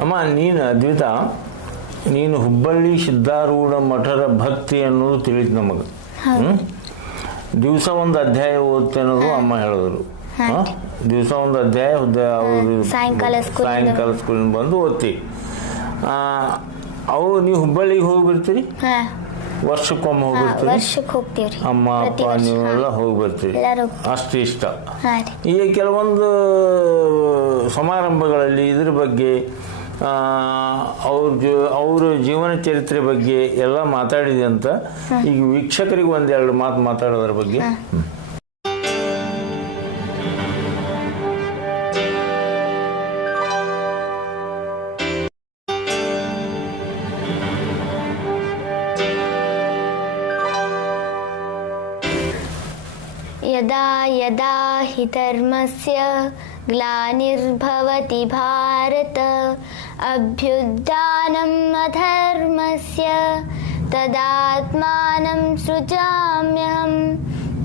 ಅಮ್ಮ ನೀನು ಅದ್ವಿತ ನೀನು ಹುಬ್ಬಳ್ಳಿ ಸಿದ್ಧಾರೂಢ ಮಠದ ಭಕ್ತಿ ಅನ್ನೋದು ತಿಳಿತು ನಮಗೆ. ದಿವಸ ಒಂದು ಅಧ್ಯಾಯ ಓದ್ತೆ ಅನ್ನೋದು ಅಮ್ಮ ಹೇಳಿದ್ರು. ದಿವಸ ಒಂದು ಅಧ್ಯಾಯ ಸಾಯಂಕಾಲ ಸ್ಕೂಲಿಂದ ಬಂದು ಓದ್ತಿ. ಅವು ನೀವು ಹುಬ್ಬಳ್ಳಿಗೆ ಹೋಗ್ಬಿಡ್ತೀರಿ? ವರ್ಷಕ್ಕೊಮ್ಮೆ ಹೋಗ್ಬಿಡ್ತೀರಿ? ಅಮ್ಮ ಅಪ್ಪ ನೀವೆಲ್ಲ. ಹೋಗಿ ಬರ್ತೀರಿ ಅಷ್ಟು ಇಷ್ಟ. ಈಗ ಕೆಲವೊಂದು ಸಮಾರಂಭಗಳಲ್ಲಿ ಇದ್ರ ಬಗ್ಗೆ ಅವ್ರ ಜೀವ ಅವ್ರ ಜೀವನ ಚರಿತ್ರೆ ಬಗ್ಗೆ ಎಲ್ಲ ಮಾತಾಡಿದೆ ಅಂತ ಈಗ ವೀಕ್ಷಕರಿಗೆ ಒಂದೆರಡು ಮಾತು ಮಾತಾಡೋದ್ರ ಬಗ್ಗೆ ಹ್ಮ್. यदा यदा हि धर्मस्य ग्लानिर्भवति भारत। अभ्युत्थानम् अधर्मस्य तदात्मानं सृजाम्यहं।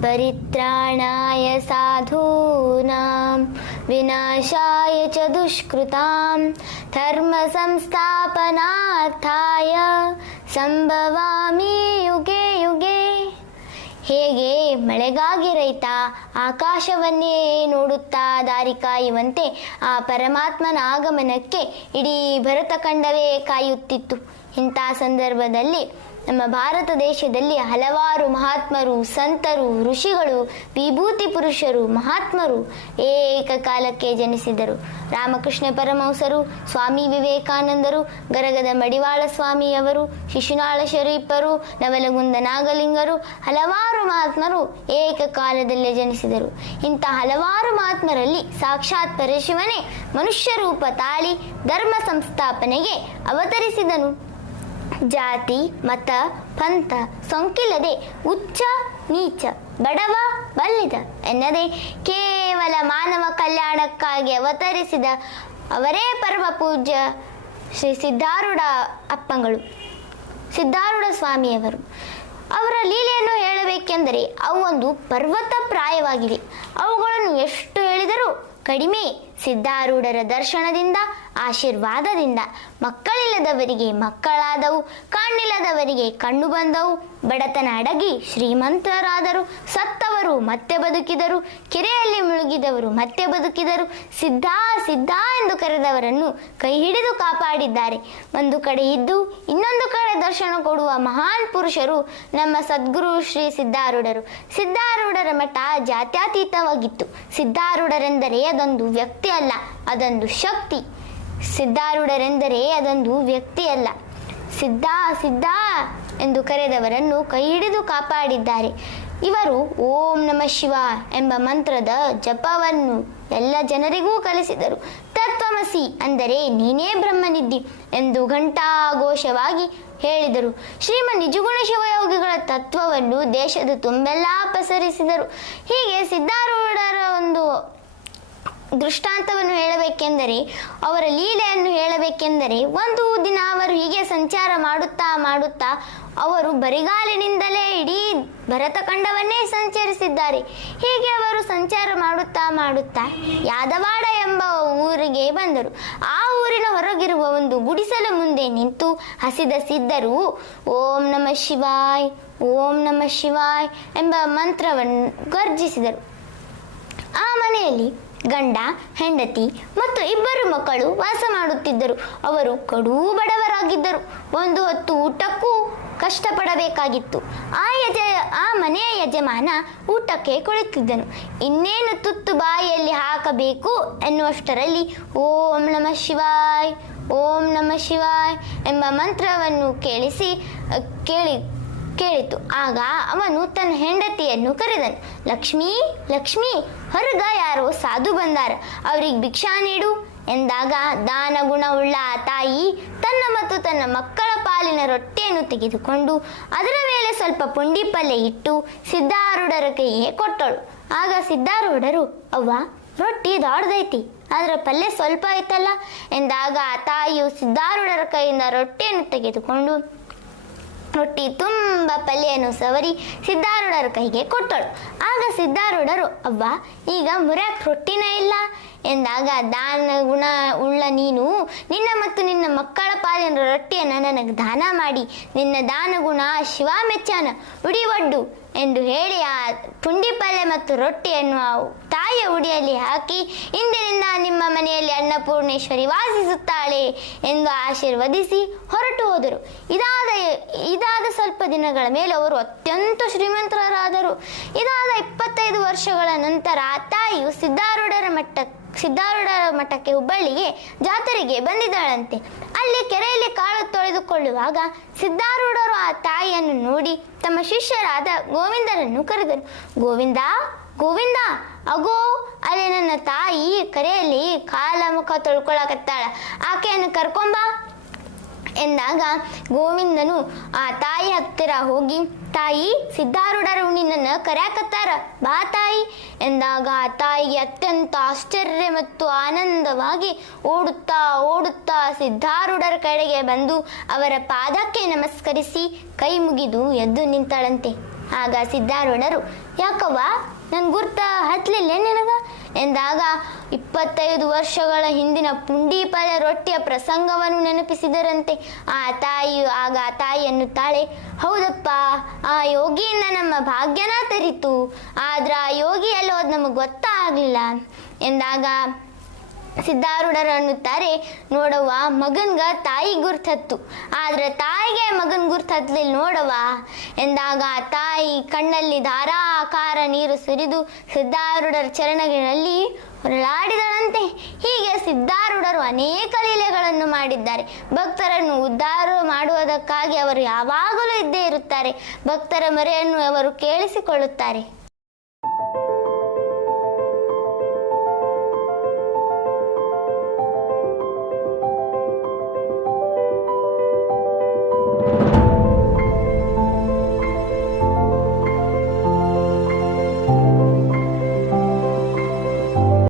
परित्राणाय साधूनां विनाशाय च दुष्कृतां। धर्मसंस्थापनार्थाय सम्भवामि युगे युगे ಮಳೆಗಾಗಿ ರೈತ ಆಕಾಶವನ್ನೇ ನೋಡುತ್ತಾ ದಾರಿ ಕಾಯುವಂತೆ ಆ ಪರಮಾತ್ಮನ ಆಗಮನಕ್ಕೆ ಇಡೀ ಭರತಖಂಡವೇ ಕಾಯುತ್ತಿತ್ತು. ಇಂಥ ಸಂದರ್ಭದಲ್ಲಿ ನಮ್ಮ ಭಾರತ ದೇಶದಲ್ಲಿ ಹಲವಾರು ಮಹಾತ್ಮರು, ಸಂತರು, ಋಷಿಗಳು, ವಿಭೂತಿ ಪುರುಷರು, ಮಹಾತ್ಮರು ಏಕಕಾಲಕ್ಕೆ ಜನಿಸಿದರು. ರಾಮಕೃಷ್ಣ ಪರಮಹಂಸರು, ಸ್ವಾಮಿ ವಿವೇಕಾನಂದರು, ಗರಗದ ಮಡಿವಾಳ ಸ್ವಾಮಿಯವರು, ಶಿಶುನಾಳ ಶರೀಫರು, ನವಲಗುಂದ ನಾಗಲಿಂಗರು, ಹಲವಾರು ಮಹಾತ್ಮರು ಏಕಕಾಲದಲ್ಲೇ ಜನಿಸಿದರು. ಇಂಥ ಹಲವಾರು ಮಹಾತ್ಮರಲ್ಲಿ ಸಾಕ್ಷಾತ್ ಪರಶಿವನೇ ಮನುಷ್ಯ ರೂಪ ತಾಳಿ ಧರ್ಮ ಸಂಸ್ಥಾಪನೆಗೆ ಅವತರಿಸಿದನು. ಜಾತಿ, ಮತ, ಪಂಥ, ಸೊಂಕಿಲ್ಲದೆ ಉಚ್ಚ ನೀಚ, ಬಡವ, ಬಲ್ಲಿದ ಎನ್ನದೆ ಕೇವಲ ಮಾನವ ಕಲ್ಯಾಣಕ್ಕಾಗಿ ಅವತರಿಸಿದ ಅವರೇ ಪರಮ ಪೂಜ್ಯ ಶ್ರೀ ಸಿದ್ಧಾರೂಢ ಅಪ್ಪಂಗಳು, ಸಿದ್ಧಾರೂಢ ಸ್ವಾಮಿಯವರು. ಅವರ ಲೀಲೆಯನ್ನು ಹೇಳಬೇಕೆಂದರೆ ಅವು ಒಂದು ಪರ್ವತ ಪ್ರಾಯವಾಗಿವೆ ಅವುಗಳನ್ನು ಎಷ್ಟು ಹೇಳಿದರೂ ಕಡಿಮೆ ಸಿದ್ಧಾರೂಢರ ದರ್ಶನದಿಂದ, ಆಶೀರ್ವಾದದಿಂದ ಮಕ್ಕಳಿಲ್ಲದವರಿಗೆ ಮಕ್ಕಳಾದವು, ಕಣ್ಣಿಲ್ಲದವರಿಗೆ ಕಣ್ಣು ಬಂದವು. ಬಡತನ ಅಡಗಿ ಶ್ರೀಮಂತರಾದರು, ಸತ್ತವರು ಮತ್ತೆ ಬದುಕಿದರು, ಕೆರೆಯಲ್ಲಿ ಮುಳುಗಿದವರು ಮತ್ತೆ ಬದುಕಿದರು. ಸಿದ್ಧ ಸಿದ್ಧ ಎಂದು ಕರೆದವರನ್ನು ಕೈ ಹಿಡಿದು ಕಾಪಾಡಿದ್ದಾರೆ. ಒಂದು ಕಡೆ ಇದ್ದು, ಇನ್ನೊಂದು ಕಡೆ ದರ್ಶನ ಕೊಡುವ ಮಹಾನ್ ಪುರುಷರು ನಮ್ಮ ಸದ್ಗುರು ಶ್ರೀ ಸಿದ್ಧಾರೂಢರು. ಸಿದ್ಧಾರೂಢರ ಮಠ ಜಾತ್ಯತೀತವಾಗಿತ್ತು. ಸಿದ್ಧಾರೂಢರೆಂದರೆ ಅದೊಂದು ವ್ಯಕ್ತಿ. ಅಲ್ಲ, ಅದೊಂದು ಶಕ್ತಿ. ಸಿದ್ಧಾರೂಢರೆಂದರೆ ಅದೊಂದು ವ್ಯಕ್ತಿ ಅಲ್ಲ. ಸಿದ್ಧ ಸಿದ್ಧ ಎಂದು ಕರೆದವರನ್ನು ಕೈ ಹಿಡಿದು ಕಾಪಾಡಿದ್ದಾರೆ. ಇವರು ಓಂ ನಮ ಶಿವ ಎಂಬ ಮಂತ್ರದ ಜಪವನ್ನು ಎಲ್ಲ ಜನರಿಗೂ ಕಲಿಸಿದರು. ತತ್ವಮಸಿ ಅಂದರೆ ನೀನೇ ಬ್ರಹ್ಮನಿದ್ದಿ ಎಂದು ಘಂಟಾಘೋಷವಾಗಿ ಹೇಳಿದರು. ಶ್ರೀಮ ನಿಜಗುಣ ಶಿವಯೋಗಿಗಳ ತತ್ವವನ್ನು ದೇಶದ ತುಂಬೆಲ್ಲ ಪಸರಿಸಿದರು. ಹೀಗೆ ಸಿದ್ಧಾರೂಢರ ಒಂದು ದೃಷ್ಟಾಂತವನ್ನು ಹೇಳಬೇಕೆಂದರೆ, ಅವರ ಲೀಲೆಯನ್ನು ಹೇಳಬೇಕೆಂದರೆ, ಒಂದು ದಿನ ಅವರು ಹೀಗೆ ಸಂಚಾರ ಮಾಡುತ್ತಾ ಮಾಡುತ್ತಾ ಅವರು ಬರಿಗಾಲಿನಿಂದಲೇ ಇಡೀ ಭರತಖಂಡವನ್ನೇ ಸಂಚರಿಸಿದ್ದಾರೆ. ಹೀಗೆ ಅವರು ಸಂಚಾರ ಮಾಡುತ್ತಾ ಮಾಡುತ್ತಾ ಯಾದವಾಡ ಎಂಬ ಊರಿಗೆ ಬಂದರು. ಆ ಊರಿನ ಹೊರಗಿರುವ ಒಂದು ಗುಡಿಸಲ ಮುಂದೆ ನಿಂತು ಹಸಿದ ಸಿದ್ಧರು, ಓಂ ನಮ ಶಿವಾಯ್, ಓಂ ನಮ ಶಿವಾಯ್ ಎಂಬ ಮಂತ್ರವನ್ನು ಗರ್ಜಿಸಿದರು. ಆ ಮನೆಯಲ್ಲಿ ಗಂಡ, ಹೆಂಡತಿ ಮತ್ತು ಇಬ್ಬರು ಮಕ್ಕಳು ವಾಸ ಮಾಡುತ್ತಿದ್ದರು. ಅವರು ಕಡೂ ಬಡವರಾಗಿದ್ದರು. ಒಂದು ಹೊತ್ತು ಊಟಕ್ಕೂ ಕಷ್ಟಪಡಬೇಕಾಗಿತ್ತು. ಆ ಯಜ, ಆ ಮನೆಯ ಯಜಮಾನ ಊಟಕ್ಕೆ ಕುಳಿತಿದ್ದನು. ಇನ್ನೇನು ತುತ್ತು ಬಾಯಿಯಲ್ಲಿ ಹಾಕಬೇಕು ಎನ್ನುವಷ್ಟರಲ್ಲಿ, ಓಂ ನಮ ಶಿವಾಯ್, ಓಂ ನಮ ಶಿವಾಯ್ ಎಂಬ ಮಂತ್ರವನ್ನು ಕೇಳಿಸಿ, ಕೇಳಿ, ಕೇಳಿತು. ಆಗ ಅವನು ತನ್ನ ಹೆಂಡತಿಯನ್ನು ಕರೆದನು. ಲಕ್ಷ್ಮೀ ಲಕ್ಷ್ಮೀ ಹೊರಗ ಯಾರೋ ಸಾಧು ಬಂದಾರ. ಅವ್ರಿಗೆ ಭಿಕ್ಷಾ ನೀಡು ಎಂದಾಗ ದಾನ ಗುಣವುಳ್ಳ ಆ ತಾಯಿ ತನ್ನ ಮತ್ತು ತನ್ನ ಮಕ್ಕಳ ಪಾಲಿನ ರೊಟ್ಟಿಯನ್ನು ತೆಗೆದುಕೊಂಡು ಅದರ ಮೇಲೆ ಸ್ವಲ್ಪ ಪುಂಡಿ ಪಲ್ಯ ಇಟ್ಟು ಸಿದ್ಧಾರೂಢರ ಕೈಗೆ ಕೊಟ್ಟಳು. ಆಗ ಸಿದ್ಧಾರೂಢರು, ಅವ್ವ, ರೊಟ್ಟಿ ದಾಡ್ದೈತಿ ಅದರ ಪಲ್ಯ ಸ್ವಲ್ಪ ಐತಲ್ಲ? ಎಂದಾಗ ಆ ತಾಯಿಯು ಸಿದ್ಧಾರೂಢರ ಕೈಯಿಂದ ರೊಟ್ಟಿಯನ್ನು ತೆಗೆದುಕೊಂಡು ರೊಟ್ಟಿ ತುಂಬ ಪಲ್ಯನು ಸವರಿ ಸಿದ್ಧಾರೂಢರ ಕೈಗೆ ಕೊಟ್ಟಳು. ಆಗ ಸಿದ್ಧಾರೂಢರು ಅವ್ವ, ಈಗ ಮುರ್ಯಾಕ್ ರೊಟ್ಟಿನ ಇಲ್ಲ. ಎಂದಾಗ ದಾನ ಗುಣ ಉಳ್ಳ ನೀನು, ನಿನ್ನ ಮತ್ತು ನಿನ್ನ ಮಕ್ಕಳ ಪಾಲಿನ ರೊಟ್ಟಿಯನ್ನು ನನಗೆ ದಾನ ಮಾಡಿ, ನಿನ್ನ ದಾನ ಗುಣ ಶಿವ ಮೆಚ್ಚಾನ, ಉಡಿ ಒಡ್ಡು ಎಂದು ಹೇಳಿ ಆ ಪುಂಡಿ ಪಲ್ಯ ಮತ್ತು ರೊಟ್ಟಿಯನ್ನು ಆ ಉಡಿಯಲ್ಲಿ ಹಾಕಿ ಇಂದಿನಿಂದ ನಿಮ್ಮ ಮನೆಯಲ್ಲಿ ಅನ್ನಪೂರ್ಣೇಶ್ವರಿ ವಾಸಿಸುತ್ತಾಳೆ ಎಂದು ಆಶೀರ್ವದಿಸಿ ಹೊರಟು ಹೋದರು. ಇದಾದ ಇದಾದ ಸ್ವಲ್ಪ ದಿನಗಳ ಮೇಲೆ ಅವರು ಅತ್ಯಂತ ಶ್ರೀಮಂತರಾದರು. ಇದಾದ ಇಪ್ಪತ್ತೈದು ವರ್ಷಗಳ ನಂತರ ಆ ತಾಯಿಯು ಸಿದ್ಧಾರೂಢರ ಮಟ್ಟ ಸಿದ್ಧಾರೂಢರ ಮಠಕ್ಕೆ ಹುಬ್ಬಳ್ಳಿಗೆ ಜಾತ್ರೆಗೆ ಬಂದಿದ್ದಾಳಂತೆ. ಅಲ್ಲಿ ಕೆರೆಯಲ್ಲಿ ಕಾಳು ತೊಳೆದುಕೊಳ್ಳುವಾಗ ಸಿದ್ಧಾರೂಢರು ಆ ತಾಯಿಯನ್ನು ನೋಡಿ ತಮ್ಮ ಶಿಷ್ಯರಾದ ಗೋವಿಂದರನ್ನು ಕರೆದರು. ಗೋವಿಂದ ಗೋವಿಂದ, ಅಗೋ, ಅಲ್ಲಿ ನನ್ನ ತಾಯಿ ಕರೆಯಲ್ಲಿ ಕಾಲ ಮುಖ ತೊಳ್ಕೊಳಕತ್ತಾಳ. ಆಕೆಯನ್ನು ಕರ್ಕೊಂಬ ಎಂದಾಗ ಗೋವಿಂದನು, ಆ ತಾಯಿ ಹತ್ತಿರ ಹೋಗಿ, ತಾಯಿ ಸಿದ್ಧಾರೂಢರು ನಿನ್ನನ್ನು ಕರ್ಯಾಕತ್ತಾರ. ಬಾ ತಾಯಿ. ಎಂದಾಗ ಆ ತಾಯಿಗೆ ಅತ್ಯಂತ ಆಶ್ಚರ್ಯ ಮತ್ತು ಆನಂದವಾಗಿ ಓಡುತ್ತಾ ಓಡುತ್ತಾ ಸಿದ್ಧಾರೂಢರ ಕಡೆಗೆ ಬಂದು ಅವರ ಪಾದಕ್ಕೆ ನಮಸ್ಕರಿಸಿ ಕೈ ಮುಗಿದು ಎದ್ದು ನಿಂತಾಳಂತೆ. ಆಗ ಸಿದ್ಧಾರೂಢರು, ಯಾಕವ್ವ ನನ್ ಗುರ್ತ ಹತ್ಲಿಲ್ಲ ನಿನಗ? ಎಂದಾಗ ಇಪ್ಪತ್ತೈದು ವರ್ಷಗಳ ಹಿಂದಿನ ಪುಂಡಿಪಲ್ಯ ರೊಟ್ಟಿಯ ಪ್ರಸಂಗವನ್ನು ನೆನಪಿಸಿದರಂತೆ. ಆ ತಾಯಿ, ಆಗ ಆ ತಾಯಿ ಎನ್ನುತ್ತಾಳೆ, ಹೌದಪ್ಪ, ಆ ಯೋಗಿಯಿಂದ ನಮ್ಮ ಭಾಗ್ಯನ ತರಿತು. ಆದ್ರೆ ಆ ಯೋಗಿ ಎಲ್ಲೋದು ನಮಗೆ ಗೊತ್ತಾಗಲಿಲ್ಲ. ಎಂದಾಗ ಸಿದ್ಧಾರೂಢರು ಅನ್ನುತ್ತಾರೆ, ನೋಡವ್ವ, ಮಗನ್ಗ ತಾಯಿ ಗುರ್ತತ್ತು. ಆದ್ರೆ ತಾಯಿಗೆ ಮಗನ್ ಗುರ್ತತ್ಲಿಲ್ಲ ನೋಡವ ನೋಡವ್ವ? ಎಂದಾಗ ತಾಯಿ ಕಣ್ಣಲ್ಲಿ ಧಾರಾಕಾರ ನೀರು ಸುರಿದು ಸಿದ್ಧಾರೂಢರ ಚರಣಗಳಲ್ಲಿ ಹೊರಳಾಡಿದಳಂತೆ ಹೀಗೆ ಸಿದ್ಧಾರೂಢರು ಅನೇಕ ಲೀಲೆಗಳನ್ನು ಮಾಡಿದ್ದಾರೆ. ಭಕ್ತರನ್ನು ಉದ್ಧಾರ ಮಾಡುವುದಕ್ಕಾಗಿ ಅವರು ಯಾವಾಗಲೂ ಇದ್ದೇ ಇರುತ್ತಾರೆ. ಭಕ್ತರ ಮರೆಯನ್ನು ಅವರು ಕೇಳಿಸಿಕೊಳ್ಳುತ್ತಾರೆ.